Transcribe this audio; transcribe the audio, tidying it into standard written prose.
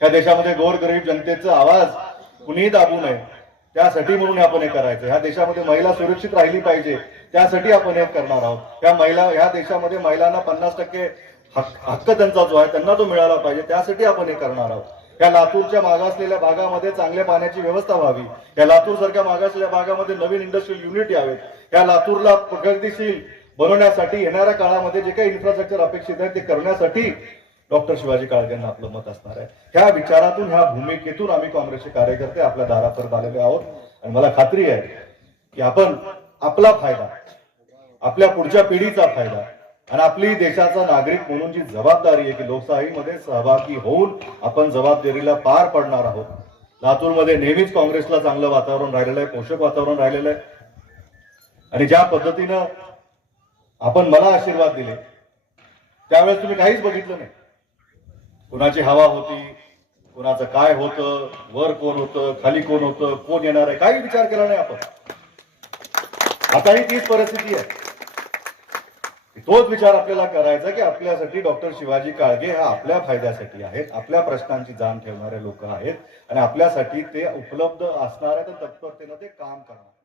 या देशामध्ये गोरगरीब जनतेचा आवाज कुणीही दाबू नये त्यासाठी म्हणून आपण हे करायचं. ह्या देशामध्ये महिला सुरक्षित राहिली पाहिजे त्यासाठी आपण हे करणार आहोत. ह्या देशामध्ये महिलांना 50% हक्क त्यांचा जो आहे त्यांना तो मिळाला पाहिजे त्यासाठी आपण हे करणार आहोत. या लातूरच्या मागासलेल्या भागामध्ये चांगल्या पाण्याची व्यवस्था व्हावी. या लातूर सारख्या मागासलेल्या भागामध्ये नवीन इंडस्ट्रियल युनिट यावेत. या लातूरला प्रगतीशील बनवण्यासाठी येणाऱ्या काळामध्ये जे काही इन्फ्रास्ट्रक्चर अपेक्षित आहे ते करण्यासाठी डॉक्टर शिवाजी काळगेंना आपलं मत असणार आहे. ह्या विचारातून ह्या भूमिकेतून आम्ही काँग्रेसचे कार्यकर्ते आपल्या दारापर्यंत आलेले आहोत आणि मला खात्री आहे की आपण आपला फायदा, आपल्या पुढच्या पिढीचा फायदा आणि आपली देशाचा नागरिक म्हणून जी जबाबदारी आहे की लोकशाहीमध्ये सहभागी होऊन आपण जबाबदारीला पार पडणार आहोत. लातूरमध्ये नेहमीच काँग्रेसला चांगलं वातावरण राहिलेलं आहे, पोषक वातावरण राहिलेलं आहे आणि ज्या पद्धतीनं आपण मला आशीर्वाद दिले त्यावेळेस तुम्ही काहीच बघितलं नाही. कुणाची हवा होती, कुणाचं काय होतं, वर कोण होतं, खाली कोण होतं, कोण येणार आहे, काही विचार केला नाही आपण. आताही तीच परिस्थिती आहे. तोच विचार आपल्याला करायचा की आपल्यासाठी डॉक्टर शिवाजी काळगे हा आपल्या फायद्यासाठी आहेत, आपल्या प्रश्नांची जाण ठेवणारे लोक आहेत आणि आपल्यासाठी ते उपलब्ध असणार आहेत, तत्परतेनं ते काम करणार.